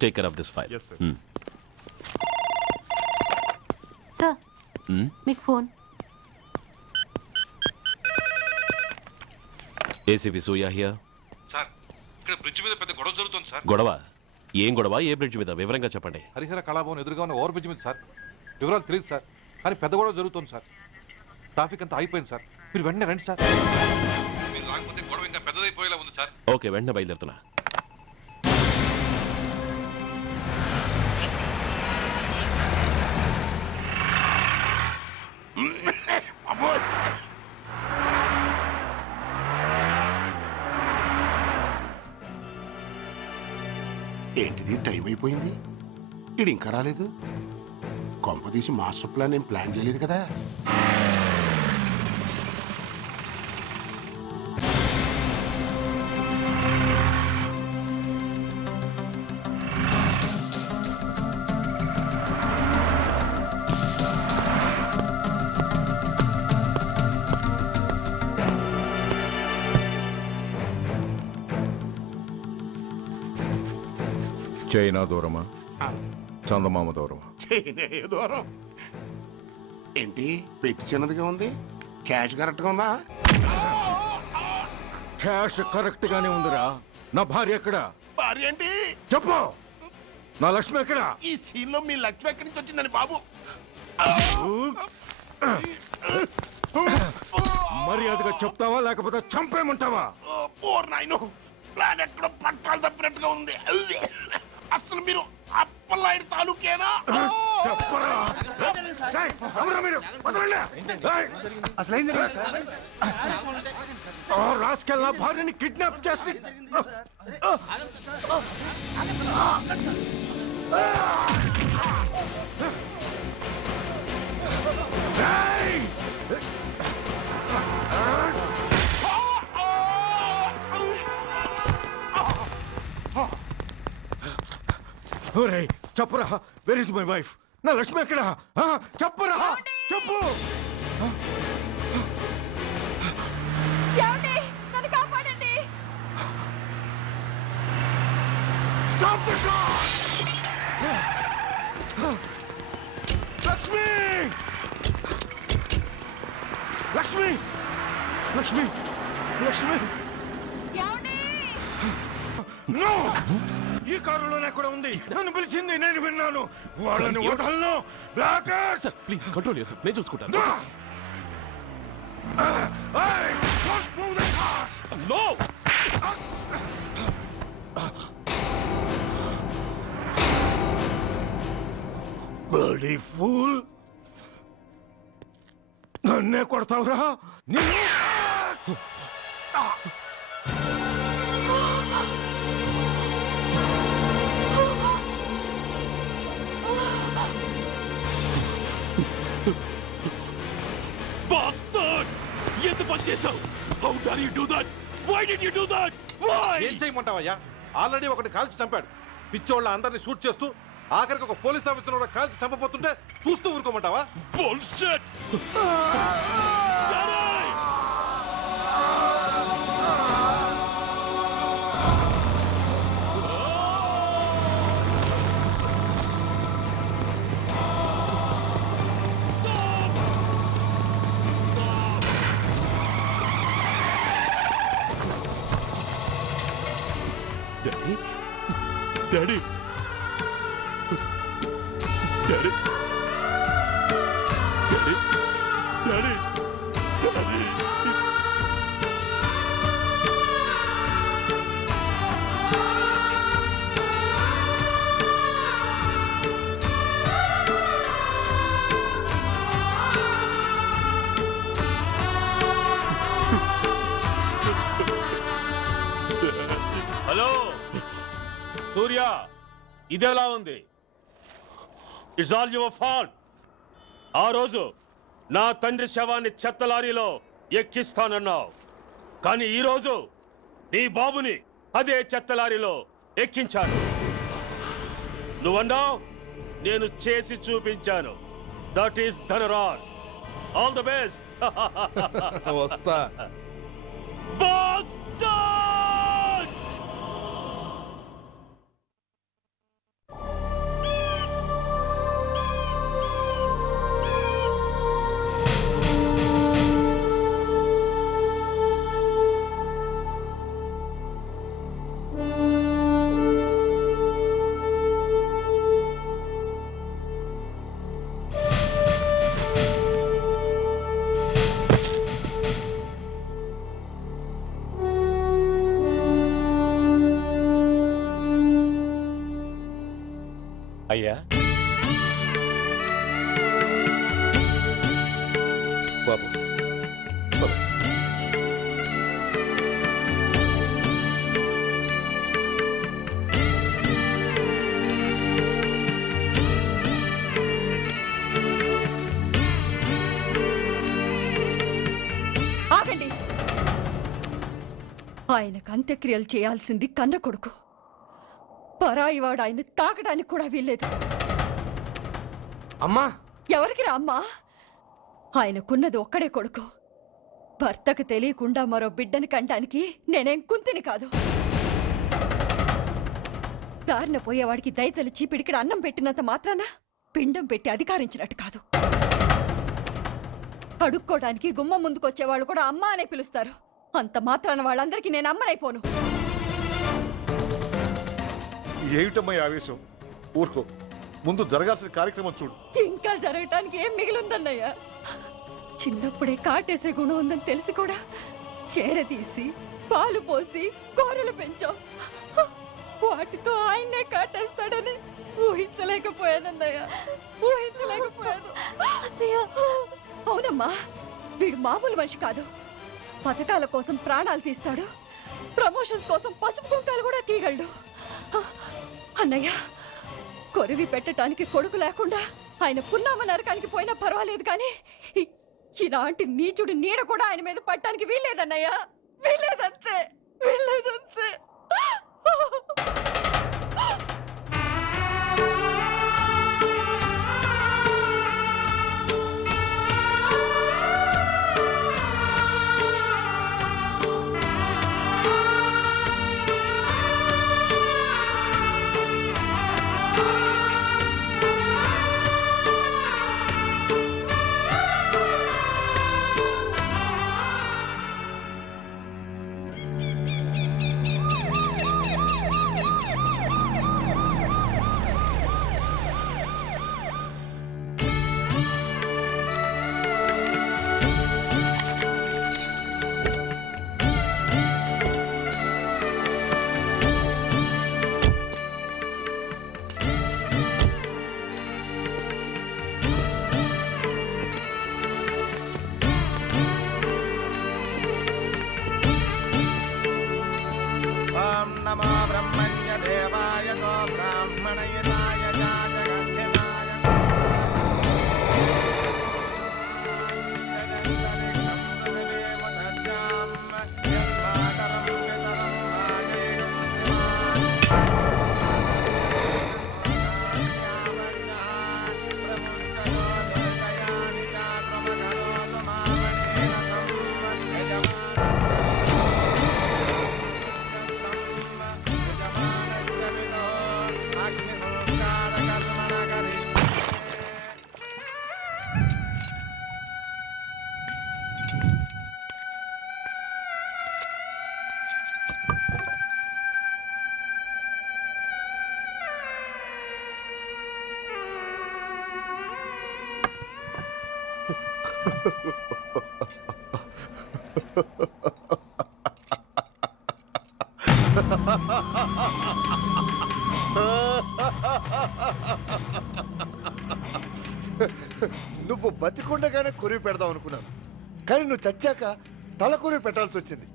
Take care of this file. Yes, sir. Sir, make phone. ACP Suya here. Sir ఇక్కడ bridge మీద పెద్ద గొడవ జరుగుతుంది సార్. గొడవ? ఏం గొడవ? ఏ బ్రిడ్జ్ మీద? వివరంగా చెప్పండి. హరిహర కళాభవన్ ఎదురుగా ఉన్న ఓవర్ బ్రిడ్జ్ మీద సార్. వివరాలు తెలియదు సార్, కానీ పెద్ద గొడవ జరుగుతుంది సార్. ట్రాఫిక్ అంతా అయిపోయింది సార్. మీరు వెంటనే రండి సార్. మీరు రాకపోతే గొడవ ఇంకా పెద్దదైపోయేలా ఉంది సార్. ఓకే, వెంటనే బయలుదేరుతున్నా. ఏంటిది, టైం అయిపోయింది, ఇది ఇంకా రాలేదు. కొంపదీసి మాస్టర్ ప్లాన్ ఏం ప్లాన్ చేయలేదు కదా. చైనా దూరమా, చందమామ దూరమా? చైనా దూరం ఏంటి, పెట్టి చిన్నదిగా ఉంది, క్యాష్ కరెక్ట్గా ఉందా? క్యాష్ కరెక్ట్ గానే ఉందిరా. నా భార్య ఎక్కడ? భార్య ఏంటి చెప్పు. నా లక్ష్మి ఎక్కడ? ఈ సీన్ లో మీ లక్ష్మి ఎక్కడి నుంచి వచ్చిందని బాబు. మర్యాదగా చెప్తావా లేకపోతే చంపేమంటావా? ఓర్ నాయను, ప్లాన్ ఎక్కడ పట్టాలు తప్పినట్టుగా ఉంది. అసలు మీరు అప్పలాయుడు తాలూకేనా? చెప్పరా. ఏయ్, ఎవరా మీరు? వదలండి. ఏయ్, ఆ రాస్కెల్ నా భార్యని కిడ్నాప్ చేసి చెప్పరా. Where is my wife? నా లక్ష్మి ఎక్కడ? చెప్పరా, చెప్పు. నన్ను కాపాడండి. లక్ష్మి, లక్ష్మి, లక్ష్మి, లక్ష్మి. నో, ఈ కారులోనే కూడా ఉంది. నన్ను పిలిచింది, నేను విన్నాను. వాళ్ళని వదలను. ప్లీజ్ కంట్రోల్ చేసి నేను చూసుకుంటాను. No! Bloody fool! నన్నే కొడతావురా? Bastard! ఎంత పని చేశావు? How dare you do that? Why did you do that? Why? ఏం చేయమంటావయ్యా? ఆల్రెడీ ఒకటి కాల్చి చంపాడు. పిచ్చోళ్ళ అందరినీ షూట్ చేస్తూ ఆఖరికి ఒక పోలీస్ ఆఫీసర్ కూడా కాల్చి చంపబోతుంటే చూస్తూ ఊరుకోమంటావా? Bullshit! Daddy? Daddy? Daddy? Daddy? Daddy? Daddy? Hello Surya, ఇదెలా ఉంది? It's all your fault. ఆ రోజు నా తండ్రి శవాన్ని చెత్త లారీలో ఎక్కిస్తానన్నావు, కానీ ఈరోజు నీ బాబుని అదే చెత్త లారీలో ఎక్కించాను. నువ్వన్నావు, నేను చేసి చూపించాను. That is Dhanraj. All the best. వస్తా. Bastard! అయ్యా బాబు పద. ఆగండి. ఆయనకు అంత్యక్రియలు చేయాల్సింది కన్న కొడుకు. పరాయివాడు ఆయన తాకడానికి కూడా వీల్లేదు. అమ్మా ఎవరికి రా అమ్మా? ఆయనకున్నది ఒక్కడే కొడుకు. భర్తకు తెలియకుండా మరో బిడ్డని కంటానికి నేనేం కుంతిని కాదు. దారిన పోయేవాడికి దయతలిచి పిడికిడ అన్నం పెట్టినంత మాత్రాన పిండం పెట్టి అధికారించినట్టు కాదు. అడుక్కోవడానికి గుమ్మం ముందుకొచ్చేవాళ్ళు కూడా అమ్మ అనే పిలుస్తారు. అంత మాత్రాన వాళ్ళందరికీ నేను అమ్మనైపోను. ఏమిటమ్మా ఆవేశం? ఊరుకో, ముందు జరగాల్సిన కార్యక్రమం చూడు. ఇంకా జరగటానికి ఏం మిగిలిందన్నయ్య? చిన్నప్పుడే కాటేసే గుణం ఉందని తెలిసి కూడా చేరదీసి పాలు పోసి కూరలు పెంచాం. వాటితో ఆయన్నే కాటేస్తాడని ఊహించలేకపోయానన్నయ్య, ఊహించలేకపోయాను. అవునమ్మా, వీడు మామూలు మనిషి కాదు. పథకాల కోసం ప్రాణాలు తీస్తాడు, ప్రమోషన్స్ కోసం పసుపు కుంకాలు కూడా తీయగలడు. అన్నయ్య, కొరివి పెట్టడానికి కొడుకు లేకుండా ఆయన పున్నామ నరకానికి పోయినా పర్వాలేదు, కానీ ఇలాంటి నీచుడి నీడ కూడా ఆయన మీద పట్టడానికి వీల్లేదన్నయ్య, వీల్లేదంతే, వీల్లేదంతే. నువ్వు బతికుండగానే కొరివి పెడదాం అనుకున్నాను, కానీ నువ్వు చచ్చాక తల కొరివి పెట్టాల్సి వచ్చింది.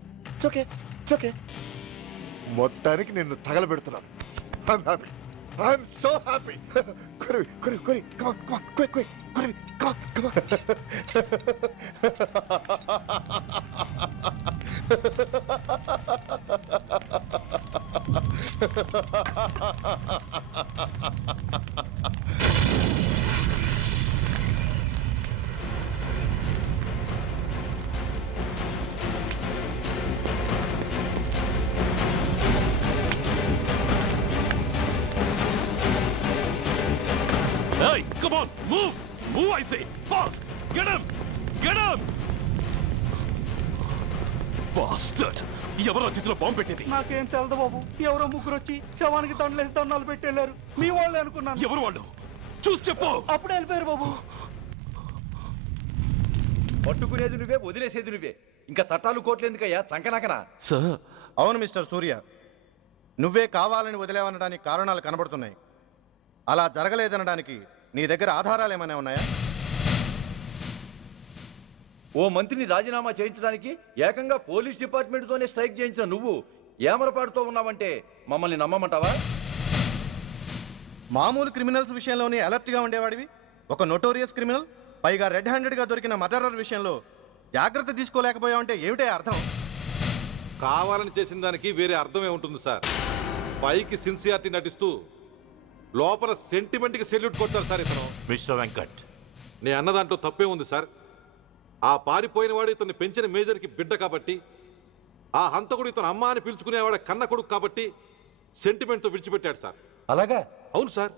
చోకే చోకే, మొత్తానికి నిన్ను తగలబెడుతున్నాను. I'm happy. I'm so happy. Korivi Korivi Korivi, come on, come on, quick, quick, Korivi, come on, come Hey, come on, move! Move, I say! Fast! Get him! Get him! Bastard! ఎవరో చేతిలో bomb పెట్టేది? నాకేం తెలదు బాబు. ఎవరో ముగ్గురు వచ్చి శవానికి దండలేసి దండాలు పెట్టేళ్ళారు. మీ వాళ్ళే అనుకున్నాను. ఎవరు వాళ్ళు? చూసి చెప్పు. అప్పుడే వెళ్ళిపోయారు బాబు. పట్టుకునేది నువ్వే, వదిలేసేది నువ్వే. ఇంకా చట్టాలు కోట్లు ఎందుకయ్యా చంకనాకనా? సార్, అవును మిస్టర్ సూర్య, నువ్వే కావాలని వదిలేవనడానికి కారణాలు కనబడుతున్నాయి. అలా జరగలేదనడానికి నీ దగ్గర ఆధారాలు ఏమైనా ఉన్నాయా? ఓ మంత్రిని రాజీనామా చేయించడానికి ఏకంగా పోలీస్ డిపార్ట్మెంట్తోనే స్ట్రైక్ చేయించిన నువ్వు ఏమరపాటుతో ఉన్నావంటే మమ్మల్ని నమ్మమంటావా? మామూలు క్రిమినల్స్ విషయంలోనే అలర్ట్గా ఉండేవాడివి, ఒక నోటోరియస్ క్రిమినల్, పైగా రెడ్ హ్యాండెడ్గా దొరికిన మర్డరర్ విషయంలో జాగ్రత్త తీసుకోలేకపోయావంటే ఏమిటే అర్థం? కావాలని చేసిన దానికి వేరే అర్థమే ఉంటుంది సార్. పైకి సిన్సియారిటీ నటిస్తూ లోపల సెంటిమెంట్కి సెల్యూట్ కొడతారు సార్ ఇతను. మిస్టర్ వెంకట్, నే అన్న దాంట్లో తప్పే ఉంది సార్. ఆ పారిపోయిన వాడు ఇతన్ని పెంచిన మేజర్కి బిడ్డ కాబట్టి, ఆ హంతకుడు ఇతను అమ్మ అని పిలుచుకునేవాడు కన్న కొడుకు కాబట్టి సెంటిమెంట్తో విడిచిపెట్టాడు సార్. అలాగా? అవును సార్.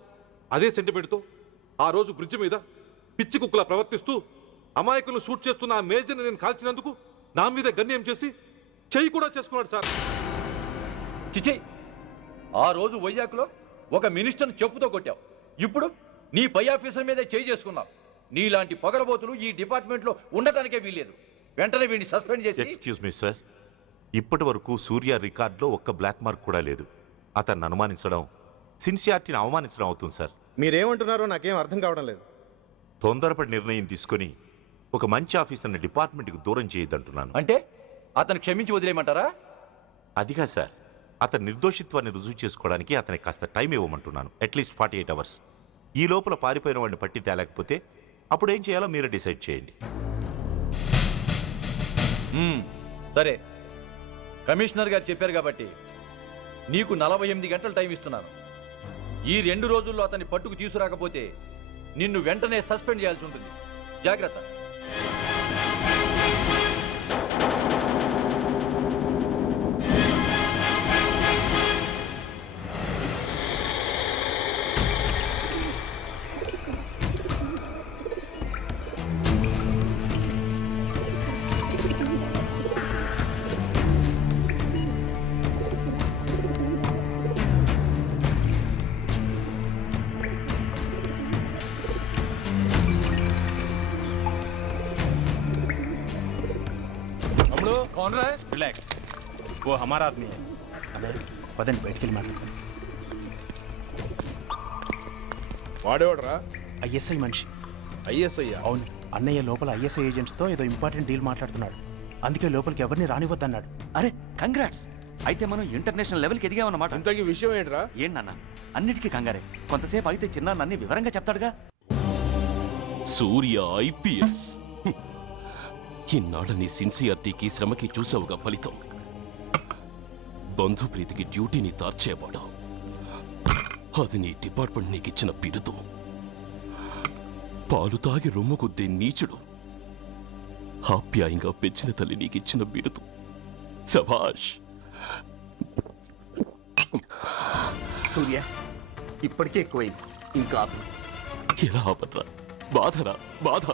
అదే సెంటిమెంట్తో ఆ రోజు బ్రిడ్జ్ మీద పిచ్చి కుక్కలా ప్రవర్తిస్తూ అమాయకులను షూట్ చేస్తున్న ఆ మేజర్ని నేను కాల్చినందుకు నా మీద గన్యం చేసి చెయ్యి కూడా చేసుకున్నాడు సార్. చిచి, ఆ రోజు వైజాగ్లో ఒక మినిస్టర్ని చెప్పుతో కొట్టావు, ఇప్పుడు నీ పై ఆఫీసర్ మీదే చేయి చేసుకున్నావు. నీలాంటి పొగరబోతులు ఈ డిపార్ట్మెంట్లో ఉండటానికే వీల్లేదు. వెంటనే వీడిని సస్పెండ్ చేసి. ఎక్స్క్యూజ్ మీ సార్, ఇప్పటి వరకు సూర్య రికార్డులో ఒక్క బ్లాక్ మార్క్ కూడా లేదు. అతన్ని అనుమానించడం సిన్సియారిటీని అవమానించడం అవుతుంది సార్. మీరేమంటున్నారో నాకేం అర్థం కావడం లేదు. తొందరపడి నిర్ణయం తీసుకొని ఒక మంచి ఆఫీసర్ని డిపార్ట్మెంట్కి దూరం చేయొద్దంటున్నాను. అంటే అతను క్షమించి వదిలేయమంటారా? అదిగా సార్, అతని నిర్దోషిత్వాన్ని రుజువు చేసుకోవడానికి అతనికి కాస్త టైం ఇవ్వమంటున్నాను. At least 48 hours. ఈ లోపల పారిపోయిన వాడిని పట్టి తేలేకపోతే అప్పుడు ఏం చేయాలో మీరే డిసైడ్ చేయండి. సరే, కమిషనర్ గారు చెప్పారు కాబట్టి నీకు 48 గంటలు టైం ఇస్తున్నాను. ఈ 2 రోజుల్లో అతన్ని పట్టుకు తీసుకురాకపోతే నిన్ను వెంటనే సస్పెండ్ చేయాల్సి ఉంటుంది. జాగ్రత్త. कौन रहा है? रिलैक्स, वो हमारा आदमी है. अबे పదండి బయటికి వెళ్ళి మాట్లాడుకుందాం. వాడేవాడరా? ఐఎస్ఐ మనిషి. ఐఎస్ఐ? అవును, అన్నయ్య లోపల ఐఎస్ఐ ఏజెంట్స్తో ఏదో ఇంపార్టెంట్ డీల్ మాట్లాడుతున్నాడు. అందుకే లోపలికి ఎవరిని రానివద్దన్నాడు. అరే కంగ్రాట్స్, అయితే మనం ఇంటర్నేషనల్ లెవెల్కి ఎదిగామన్నమాట. ఇంతకీ విషయం ఏంట్రా? ఏంటన్నా అన్నిటికీ కంగారే, కొంతసేపు అయితే చిన్న అన్ని వివరంగా చెప్తాడుగా. సూర్య ఐపీఎస్, ఇన్నాళ్ళ నీ సిన్సియారిటీకి శ్రమకి చూసావుగా ఫలితం. బంధుప్రీతికి డ్యూటీని తార్చేవాడు. అది నీ డిపార్ట్మెంట్ నీకిచ్చిన బిరుదు. పాలు తాగి రొమ్ము కొద్దే నీచుడు ఆప్యాయంగా పెంచిన తల్లి నీకిచ్చిన బిరుదు. శభాష్. సూర్య, ఇప్పటికే ఎక్కువైంది, ఇంకా ఎలా ఆపట్రా? బాధరా బాధ.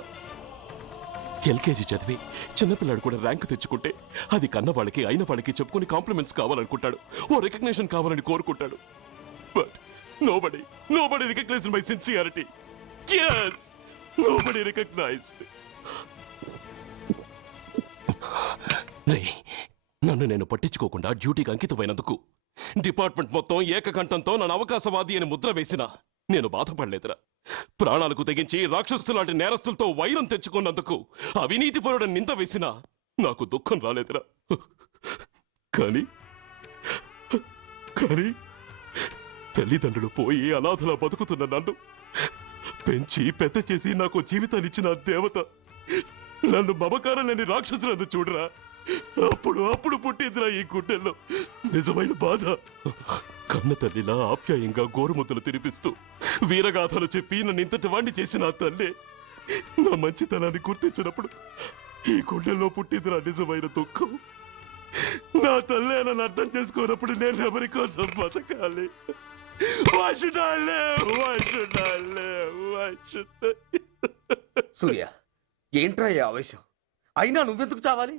ఎల్కేజీ చదివి చిన్నపిల్లాడు కూడా ర్యాంకు తెచ్చుకుంటే అది కన్న వాళ్ళకి అయిన వాళ్ళకి చెప్పుకుని కాంప్లిమెంట్స్ కావాలనుకుంటాడు, ఓ రికగ్నిషన్ కావాలని కోరుకుంటాడు. But nobody recognised my sincerity. yes, nobody recognized. రే, నన్ను నేను పట్టించుకోకుండా డ్యూటీకి అంకితమైనందుకు డిపార్ట్మెంట్ మొత్తం ఏకకంఠంతో నన్ను అవకాశవాది అని ముద్ర వేసినా నేను బాధపడలేదురా. ప్రాణాలకు తెగించి రాక్షసులాంటి నేరస్తులతో వైరం తెచ్చుకున్నందుకు అవినీతిపరుడు నింద వేసినా నాకు దుఃఖం రాలేదురా. కానీ తల్లిదండ్రులు పోయి అనాథలా బతుకుతున్న నన్ను పెంచి పెద్ద చేసి నాకు జీవితాన్నిచ్చిన దేవత నన్ను మమకారం లేని రాక్షసులందు చూడరా. అప్పుడు పుట్టిందిరా ఈ గుండెల్లో నిజమైన బాధ. కన్న తల్లిలా ఆప్యాయంగా గోరుముద్దలు తినిపిస్తూ వీరగాథలు చెప్పి నన్ను ఇంతటి వాణ్ణి చేసిన ఆ తల్లే నా మంచితనాన్ని గుర్తించినప్పుడు ఈ గుండెల్లో పుట్టిందిరా నిజమైన దుఃఖం. నా తల్లే నన్ను అర్థం చేసుకోనప్పుడు నేను ఎవరి కోసం బతకాలి? సూర్య, ఏంట్రా ఈ ఆవేశం? అయినా నువ్వెందుకు చావాలి?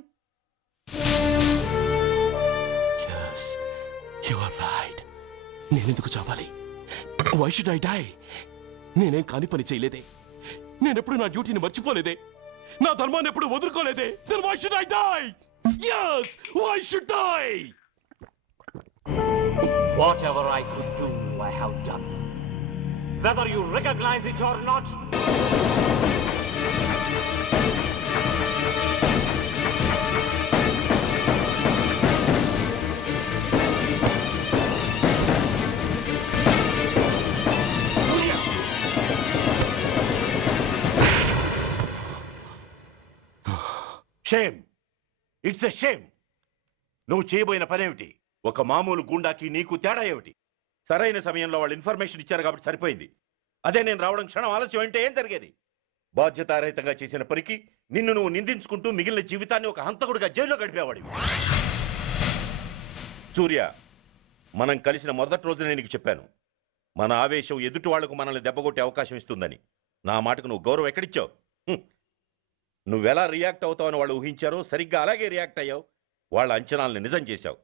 నేనెందుకు చావాలి? Why should I die? నేనేం కాని పని చేయలేదే, నేనెప్పుడు నా డ్యూటీని మర్చిపోలేదే, నా ధర్మాన్ని ఎప్పుడు వదులుకోలేదే. Then why should I die? Yes, why should I? Whatever I could do, I have done. whether you recognize it or not. Shame, it's a shame. నువ్వు చేయబోయిన పనేమిటి? ఒక మామూలు గుండాకి నీకు తేడా ఏమిటి? సరైన సమయంలో వాళ్ళు ఇన్ఫర్మేషన్ ఇచ్చారు కాబట్టి సరిపోయింది. అదే నేను రావడం క్షణం ఆలస్యం అంటే ఏం జరిగేది? బాధ్యతారహితంగా చేసిన పనికి నిన్ను నువ్వు నిందించుకుంటూ మిగిలిన జీవితాన్ని ఒక హంతకుడిగా జైల్లో గడిపేవాడివి. సూర్య, మనం కలిసిన మొదటి రోజునే నీకు చెప్పాను, మన ఆవేశం ఎదుటి వాళ్లకు మనల్ని దెబ్బగొట్టే అవకాశం ఇస్తుందని. నా మాటకు నువ్వు గౌరవం ఎక్కడిచ్చావు? నువ్వెలా రియాక్ట్ అవుతావని వాళ్ళు ఊహించారో సరిగ్గా అలాగే రియాక్ట్ అయ్యావు. వాళ్ళ అంచనాల్ని నిజం చేశావు.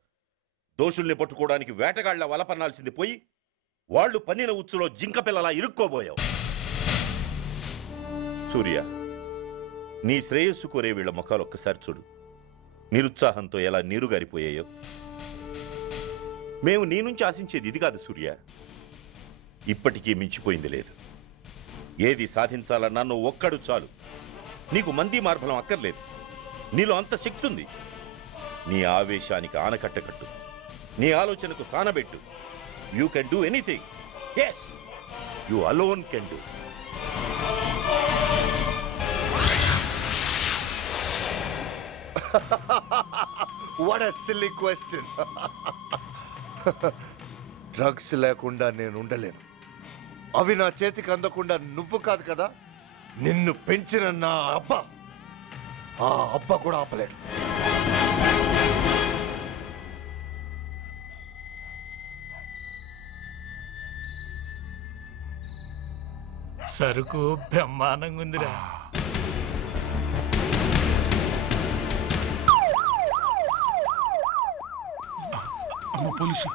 దోషుల్ని పట్టుకోవడానికి వేటగాళ్ల వలపన్నాల్సింది పోయి వాళ్ళు పన్నిన ఉచ్చులో జింక పిల్లలా ఇరుక్కోబోయావు. సూర్య, నీ శ్రేయస్సు కోరే వీళ్ళ ముఖాలు ఒక్కసారి చూడు. నిరుత్సాహంతో ఎలా నీరుగారిపోయాయో. మేము నీ నుంచి ఆశించేది ఇది కాదు సూర్య. ఇప్పటికీ మించిపోయింది లేదు. ఏది సాధించాలన్నా నువ్వు ఒక్కడు చాలు. నీకు మంది మార్బలం అక్కర్లేదు. నీలో అంత శక్తి ఉంది. నీ ఆవేశానికి ఆనకట్ట కట్టు, నీ ఆలోచనకు సానబెట్టు. You can do anything. Yes, you alone can do. What a silly question. Drugs లేకుండా నేను ఉండలేను. అవి నా చేతికి అందకుండా నువ్వు కాదు కదా, నిన్ను పెంచిన నా అబ్బ, ఆ అబ్బ కూడా ఆపలేడు. సరుకు బ్రహ్మాండంగా ఉందిరా. అమ్మ పోలీసు.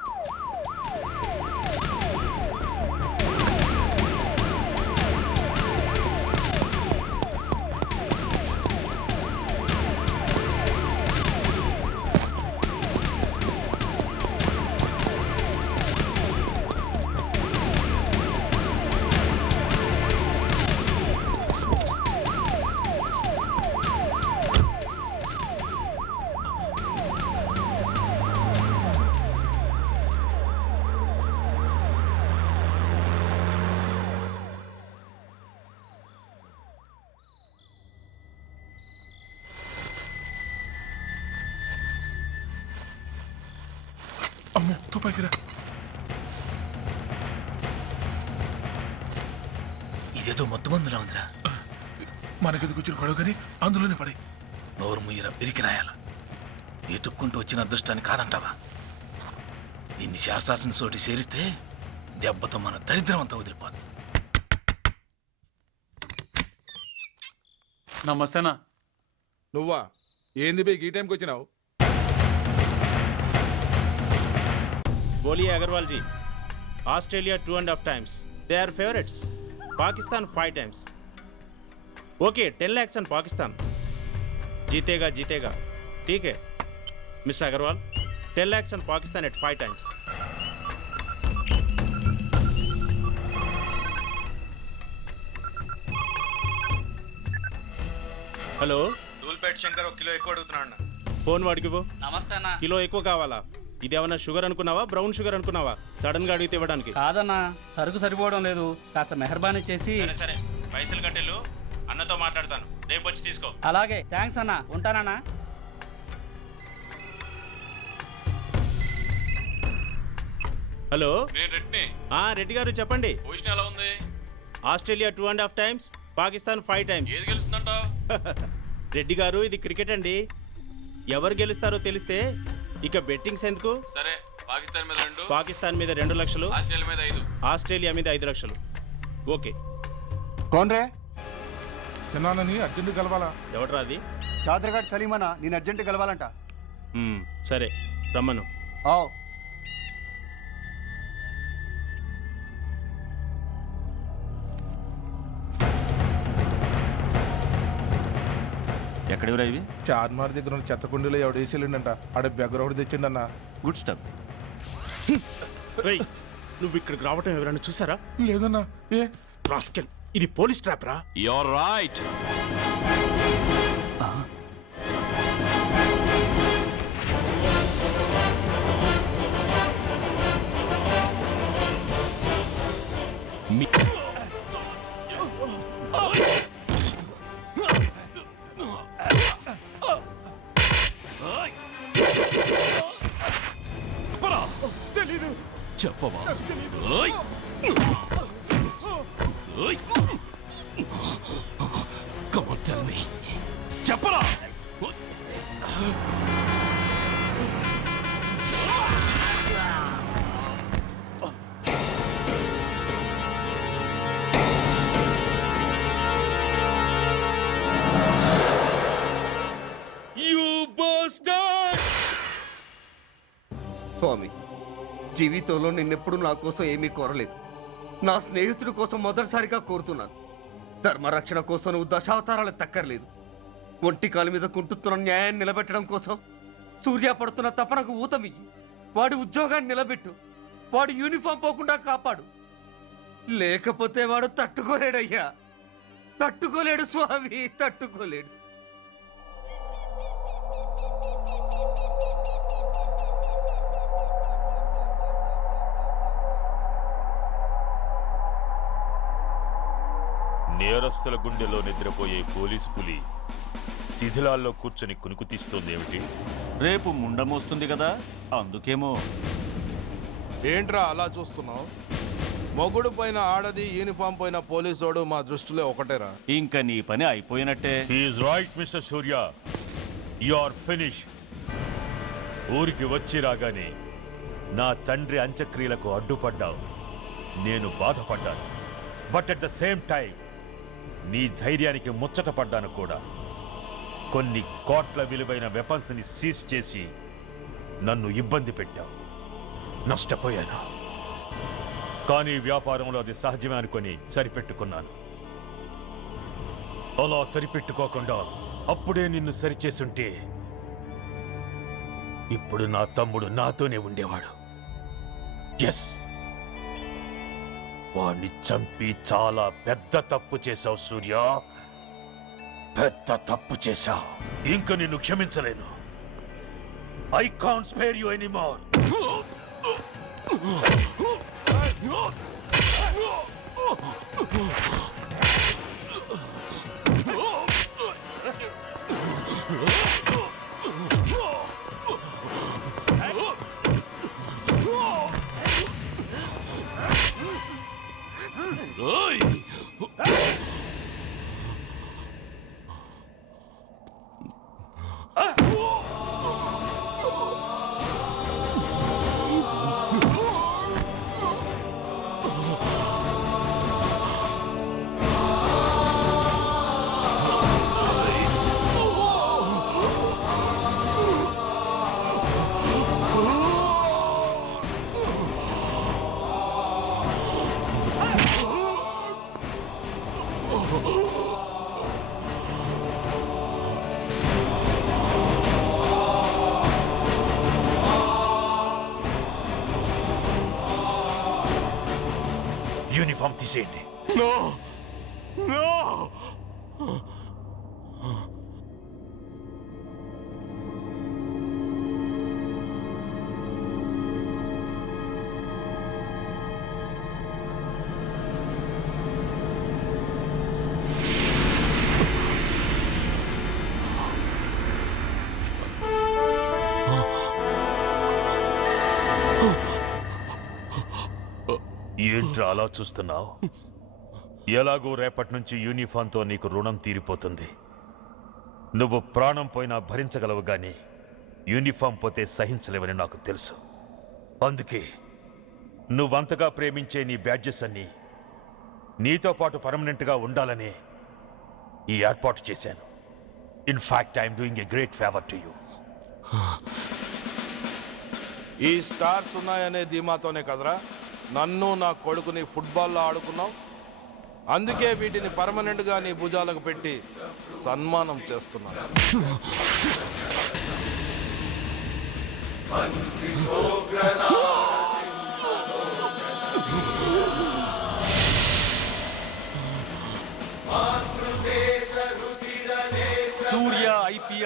అమ్మో, తుపాకిరా. ఇదేదో మొత్తం మందులా ఉందిరా. మనకెందుకు వచ్చిన గొడవ కానీ అందులోనే పడి. నోరు ముయ్యరా, పిరికి రాయాల. వెతుక్కుంటూ వచ్చిన అదృష్టాన్ని కాదంటావా? దీన్ని శాస్త్రాసిన చోటి చేరిస్తే దెబ్బతో మన దరిద్రం అంతా వదిలిపోదు. నమస్తేనా. నువ్వా? ఏంది బే ఈ టైంకి వచ్చినావు? बोलिए Agarwal ji. Australia 2.5 times. They are favorites. Pakistan 5 times. Okay, 10 lakhs on Pakistan. जीतेगा जीतेगा. ठीक है mister Agarwal. 10 lakhs on Pakistan at 5 times. Hello, Dhoolpet Shankar 1 kilo ఎక్కువ అడుగుతున్నాడు. ఫోన్ వాడికి పో. నమస్తే అన్న. కిలో ఎక్కువ కావాలా? ఇదేమన్నా షుగర్ అనుకున్నావా, బ్రౌన్ షుగర్ అనుకున్నావా? సడన్ గా అడిగితే ఇవ్వడానికి కాదన్నా, సరుకు సరిపోవడం లేదు. కాస్త మెహర్బానీ చేసి. సరే, పైసలు కట్టెలు అన్నతో మాట్లాడతాను. రేపు వచ్చి తీసుకో. అలాగే, థ్యాంక్స్ అన్న. ఉంటానన్నా. హలో, రెడ్డి. రెడ్డి గారు చెప్పండి. పొజిషన్ ఎలా ఉంది? Australia 2.5 times, Pakistan 5 times. ఏది గెలుస్తుందంట? రెడ్డి గారు, ఇది క్రికెట్ అండి. ఎవరు గెలుస్తారో తెలిస్తే ఇక బెట్టింగ్స్ ఎందుకు? సరే, పాకిస్తాన్ మీద 2, పాకిస్తాన్ మీద 2 లక్షలు, ఆస్ట్రేలియా మీద 5, ఆస్ట్రేలియా మీద 5 లక్షలు. ఓకే. కోన్రే? చిన్నానని అర్జెంట్ కలవాలా? ఎవట్రా అది? చాదరగాడ్ సలీమనా, నేను అర్జెంట్ కలవాలంట. సరే, రమ్మను. ఎక్కడెవరా ఇవి? చార్మార్ దగ్గర ఉన్న చెత్త కుండీలో ఎవడు వేసేళ్ళంట. ఆడ బెగ్గర ఒకటి తెచ్చిండన్న. Good stuff. నువ్వు ఇక్కడికి రావటం ఎవరైనా చూసారా? లేదన్నా. ఏ రాస్కెల్, ఇది పోలీస్ ట్రాప్ రా. You're right. చెప్పవా? Come on, tell me. చెప్పరా? స్వామి, జీవితంలో నిన్నెప్పుడు నా కోసం ఏమీ కోరలేదు. నా స్నేహితుడి కోసం మొదటిసారిగా కోరుతున్నాను. ధర్మరక్షణ కోసం నువ్వు దశావతారాలు తక్కర్లేదు. ఒంటి కాలు మీద కుంటుతున్న న్యాయాన్ని నిలబెట్టడం కోసం సూర్య పడుతున్న తపనకు ఊతమియ్యి. వాడి ఉద్యోగాన్ని నిలబెట్టు. వాడు యూనిఫామ్ పోకుండా కాపాడు. లేకపోతే వాడు తట్టుకోలేడయ్యా, తట్టుకోలేడు స్వామి, తట్టుకోలేడు. నేరస్తుల గుండెలో నిద్రపోయే పోలీసు పులి శిథిలాల్లో కూర్చొని కునుకు తీస్తోందేమిటి? రేపు ముండమొస్తుంది కదా, అందుకేమో. ఏంట్రా అలా చూస్తున్నావు? మొగుడు పైన ఆడది, యూనిఫామ్ పైన పోలీసోడు మా దృష్టిలో ఒకటేరా. ఇంకా నీ పని అయిపోయినట్టే. Is right mister Surya, you are finish. ఊరికి వచ్చి రాగానే నా తండ్రి అంత్యక్రియలకు అడ్డుపడ్డావు. నేను బాధపడ్డాను. But at the same time నీ ధైర్యానికి ముచ్చట పడ్డాను కూడా. కొన్ని కోట్ల విలువైన వెపన్స్ ని సీజ్ చేసి నన్ను ఇబ్బంది పెట్టావు. నష్టపోయాను. కానీ వ్యాపారంలో అది సహజమే అనుకొని సరిపెట్టుకున్నాను. అలా సరిపెట్టుకోకుండా అప్పుడే నిన్ను సరిచేసుంటే ఇప్పుడు నా తమ్ముడు నాతోనే ఉండేవాడు. ఎస్, వాణ్ణి చంపి చాలా పెద్ద తప్పు చేశావు సూర్య, పెద్ద తప్పు చేశావు. ఇంక నిన్ను క్షమించలేను. I can't spare you anymore. Uniform తీసేయండి. No no. ఏంట్రా అలా చూస్తున్నావు? ఎలాగో రేపటి నుంచి యూనిఫామ్తో నీకు రుణం తీరిపోతుంది. నువ్వు ప్రాణం పోయినా భరించగలవు గాని యూనిఫామ్ పోతే సహించలేవని నాకు తెలుసు. అందుకే నువ్వంతగా ప్రేమించే నీ బ్యాడ్జెస్ అన్ని నీతో పాటు పర్మనెంట్గా ఉండాలని ఈ ఏర్పాటు చేశాను. In fact I'm doing a great favour to you. ఈ స్టార్స్ ఉన్నాయనే ధీమాతోనే కదరా నన్ను నా కొడుకుని ఫుట్బాల్లో ఆడుకున్నావు. అందుకే వీటిని పర్మనెంట్ గా నీ భుజాలకు పెట్టి సన్మానం చేస్తున్నాను.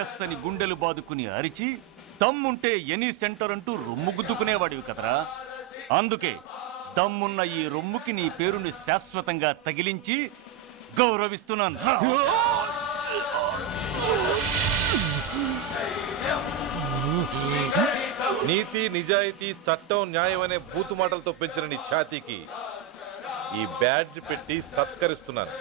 ఎస్ అని గుండెలు బాదుకుని అరిచి దమ్ముంటే ఎనీ సెంటర్ అంటూ రొమ్ము గుద్దుకునేవాడివి కదరా. అందుకే దమ్మున్న ఈ రొమ్ముకి నీ పేరుని శాశ్వతంగా తగిలించి గౌరవిస్తున్నాను. నీతి, నిజాయితీ, చట్టం, న్యాయం అనే బూతు మాటలతో పెంచిన నీ ఛాతీకి ఈ బ్యాడ్జ్ పెట్టి సత్కరిస్తున్నాను.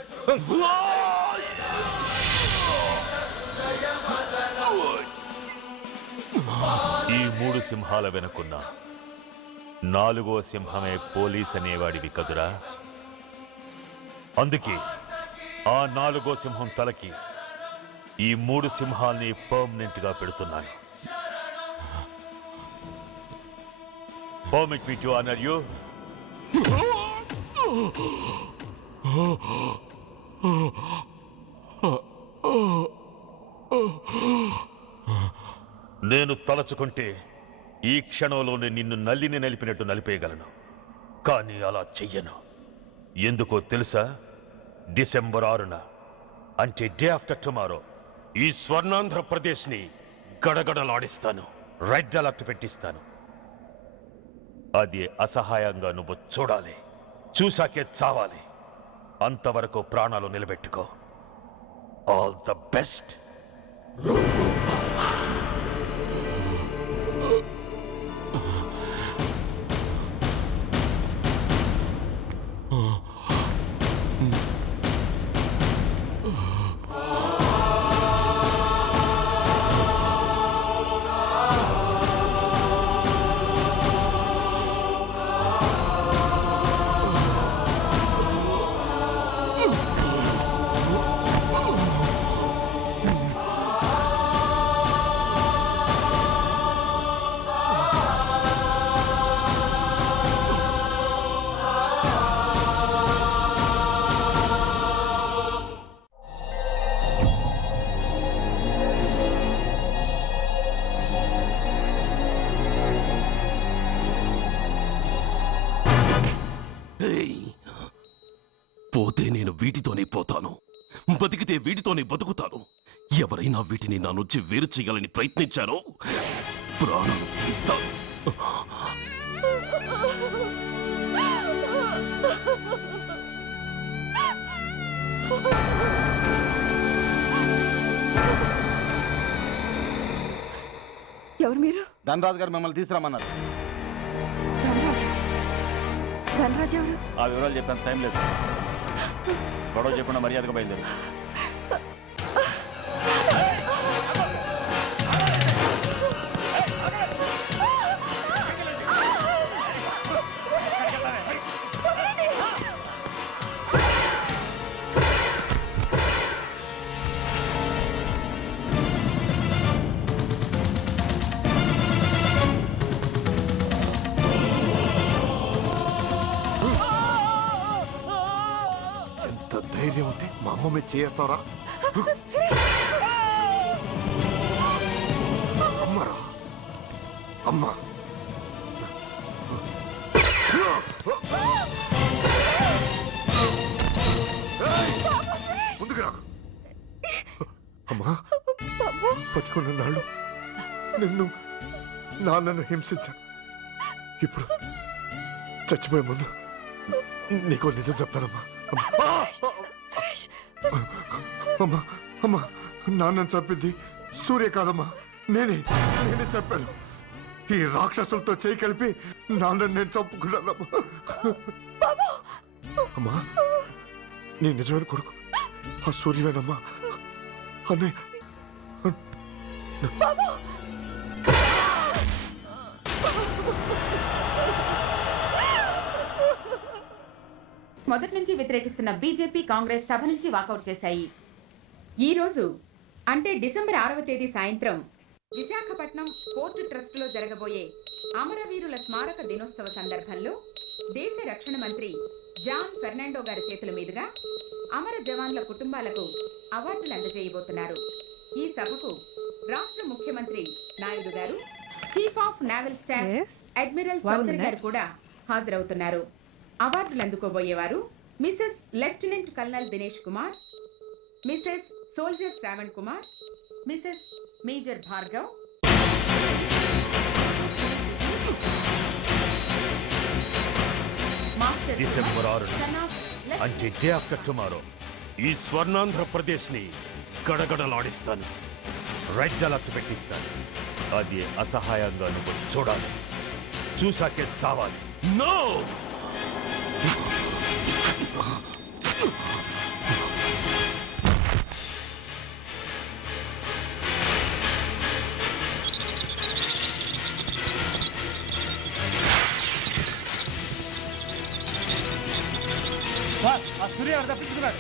ఈ 3 సింహాల వెనుకున్న 4వ సింహమే పోలీస్ అనేవాడివి కదురా. అందుకే ఆ 4వ సింహం తలకి ఈ 3 సింహాల్ని పర్మనెంట్ గా పెడుతున్నాను. Permit me to honor you. నేను తలచుకుంటే ఈ క్షణంలోనే నిన్ను నల్లిని నలిపినట్టు నలిపేయగలను. కానీ అలా చెయ్యను. ఎందుకో తెలుసా? డిసెంబర్ 6న అంటే డే ఆఫ్టర్ టుమారో ఈ స్వర్ణాంధ్రప్రదేశ్ని గడగడలాడిస్తాను. రెడ్ అలర్ట్ పెట్టిస్తాను. అది అసహాయంగా నువ్వు చూడాలి. చూశాకే చావాలి. అంతవరకు ప్రాణాలు నిలబెట్టుకో. All the best. పోతే నేను వీటితోనే పోతాను, బతికితే వీటితోనే బతుకుతాను. ఎవరైనా వీటిని నా నుంచి వేరు చేయాలని ప్రయత్నించారో ప్రాణాలు తీస్తాను. ఎవరు మీరు? ధనరాజు గారు మిమ్మల్ని తీసుకురామన్నారు. ధనరాజు ఎవరు? ఆ వివరాలు చెప్పేంత టైం లేదు. గొడవ చెప్పకుండా మర్యాదగా బయలుదేరు. ధైర్యం ఉంటే మా అమ్మ మీద చేస్తావరా? అమ్మరా అమ్మ ముందుకు రాకు. అమ్మా బతుకున్న నాళ్ళు నిన్ను నాన్నను హింసించా. ఇప్పుడు చచ్చిపోయే ముందు నీకో నిజం చెప్తానమ్మా. అమ్మా అమ్మా నాన్నని చంపింది సూర్య కాదమ్మా, నేనే చంపాను. ఈ రాక్షసులతో చేయి కలిపి నాన్నని నేను చంపుకున్నానమ్మా. అమ్మా నీ నిజమైన కొడుకు ఆ సూర్యవేనమ్మా. అన్నయ్య మొదటి నుంచి వ్యతిరేకిస్తున్న బీజేపీ, కాంగ్రెస్ సభ నుంచి వాకౌట్ చేశాయి. ఈ రోజు అంటే డిసెంబర్ 6వ తేదీ సాయంత్రం విశాఖపట్నం పోర్టు ట్రస్టులో జరగబోయే అమరవీరుల స్మారక దినోత్సవ సందర్భంలో దేశ రక్షణ మంత్రి జాన్ ఫెర్నాండో గారి చేతుల మీదుగా అమర జవాన్ల కుటుంబాలకు అవార్డులు అందజేయబోతున్నారు. ఈ సభకు రాష్ట్ర ముఖ్యమంత్రి నాయుడు గారు, chief of naval staff admiral Chaudhary గారు కూడా హాజరవుతున్నారు. అవార్డులు అందుకోబోయేవారు Mrs lieutenant colonel Dinesh Kumar, Mrs soldier Shravan Kumar, Mrs major Bhargav, master December 6 son of అంటే డే ఆఫ్టర్ టుమారో ఈ స్వర్ణాంధ్రప్రదేశ్ ని గడగడలాడిస్తాను. రెడ్ అలర్ట్ పెట్టిస్తాను. అది అసహాయంగా నువ్వు చూడాలి. చూసాకే చావాలి. నో సూర్య తప్పించుకున్నాడు.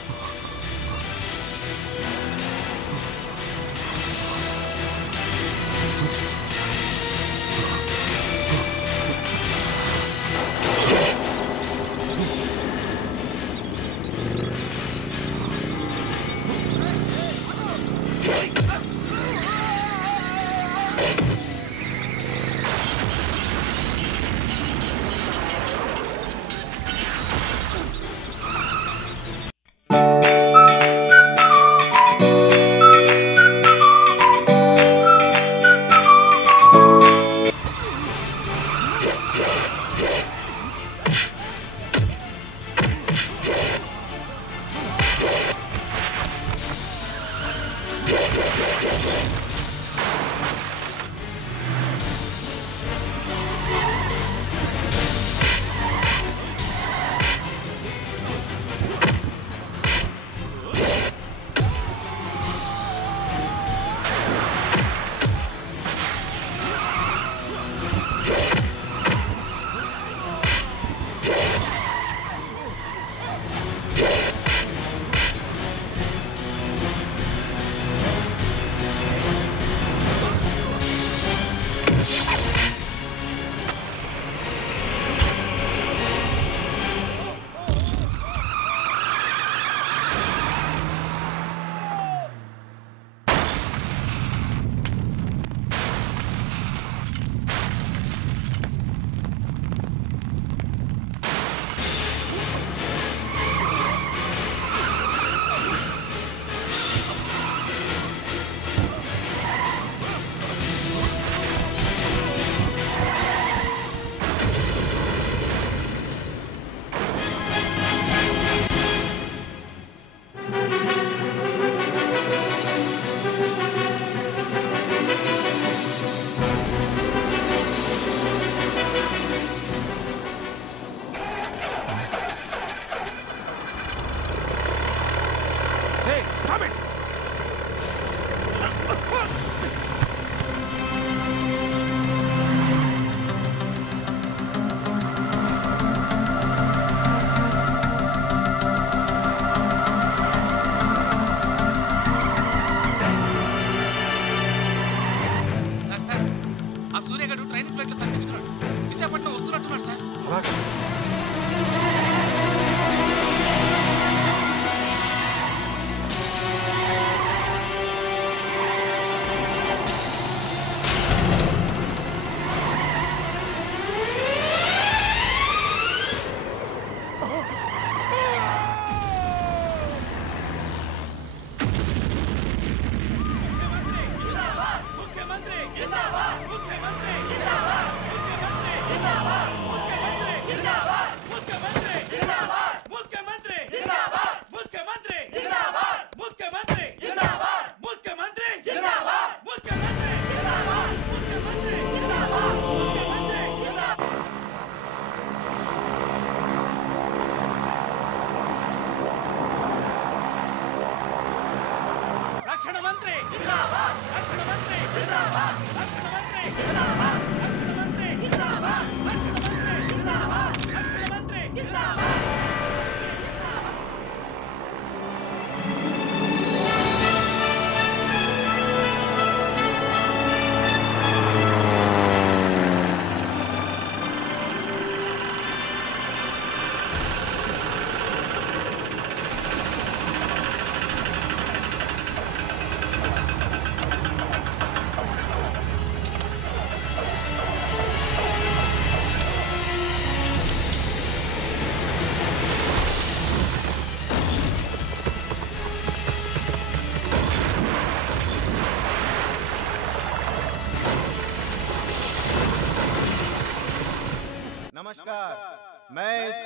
you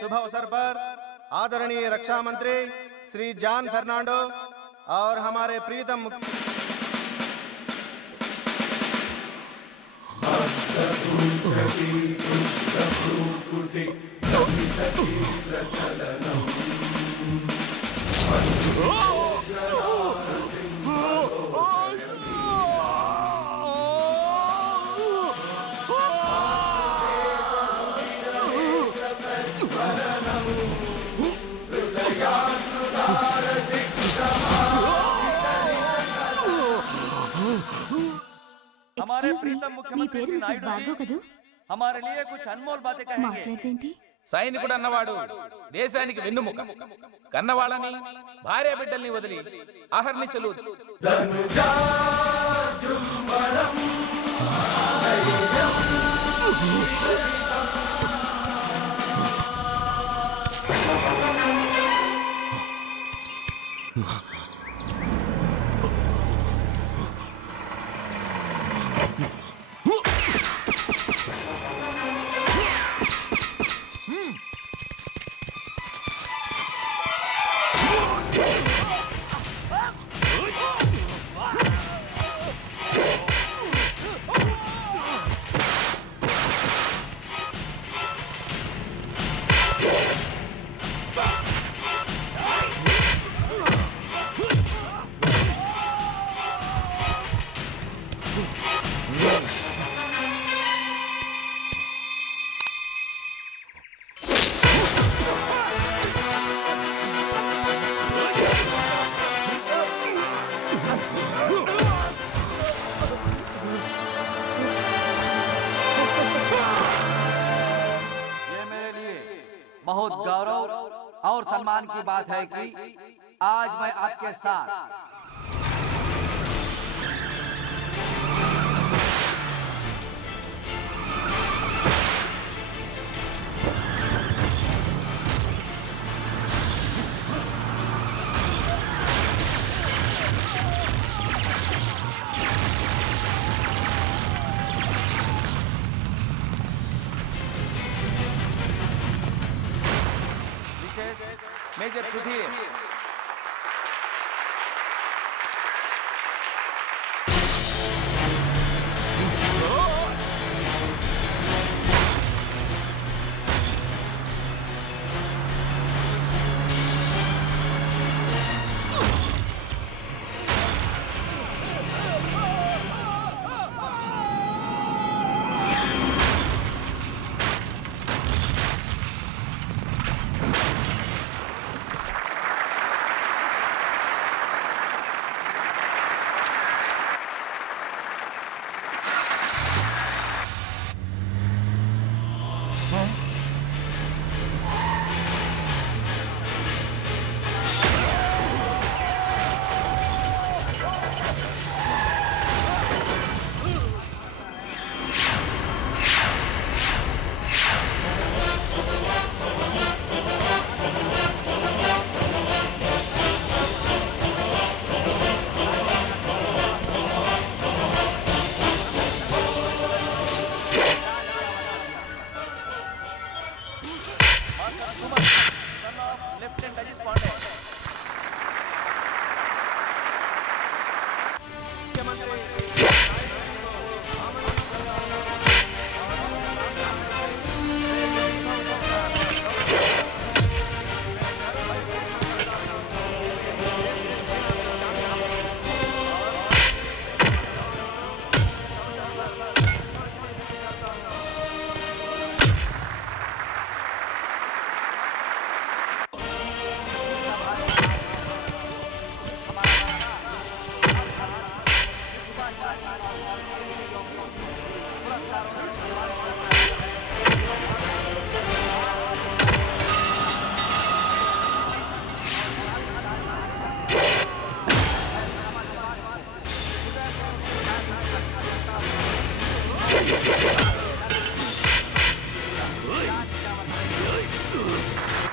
शुभ अवसर पर आदरणीय रक्षा मंत्री श्री जॉन फर्नांडो और हमारे प्रीतम हमारे प्रीतम मुख्यमंत्री श्री नायडू जी हमारे लिए कुछ अनमोल बातें कहेंगे। సైనికుడు అన్నవాడు దేశానికి వెన్నుముక. కన్నవాళ్ళని భార్య బిడ్డల్ని వదిలి అహర్నిశలు बहुत गौरव और सम्मान की बात है कि आज मैं आपके साथ major Sudhir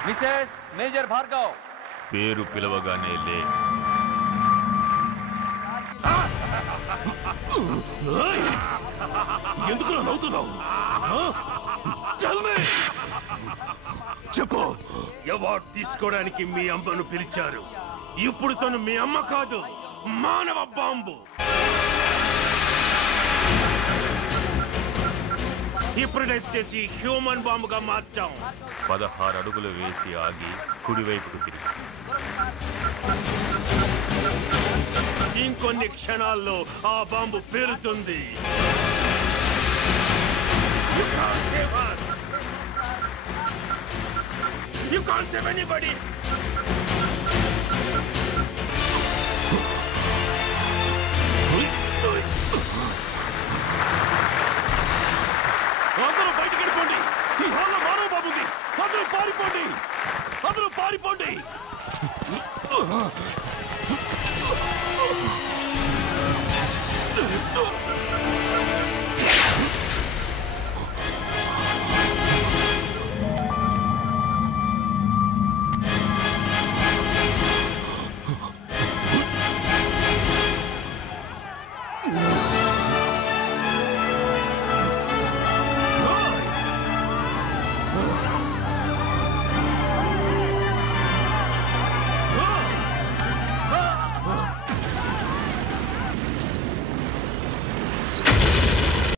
Mrs major Bhargav పేరు పిలవగానే లే. ఎందుకు నవ్వుతున్నావు? చెప్పు. అవార్డు తీసుకోవడానికి మీ అమ్మను పిలిచారు. ఇప్పుడు తను మీ అమ్మ కాదు, మానవ బాంబు. హిప్నటైజ్ చేసి హ్యూమన్ బాంబుగా మార్చాం. 16 అడుగులు వేసి ఆగి కుడివైపుకు తిరిగి ఇంకొన్ని క్షణాల్లో ఆ bomb పేలుతుంది. You can't save us. You can't save anybody. అందరూ బయటికి వెళ్ళిపోండి. ఈ హాల్లో మానవ బాబు ఉంది. అందరూ పారిపోండి. అందరూ పారిపోండి.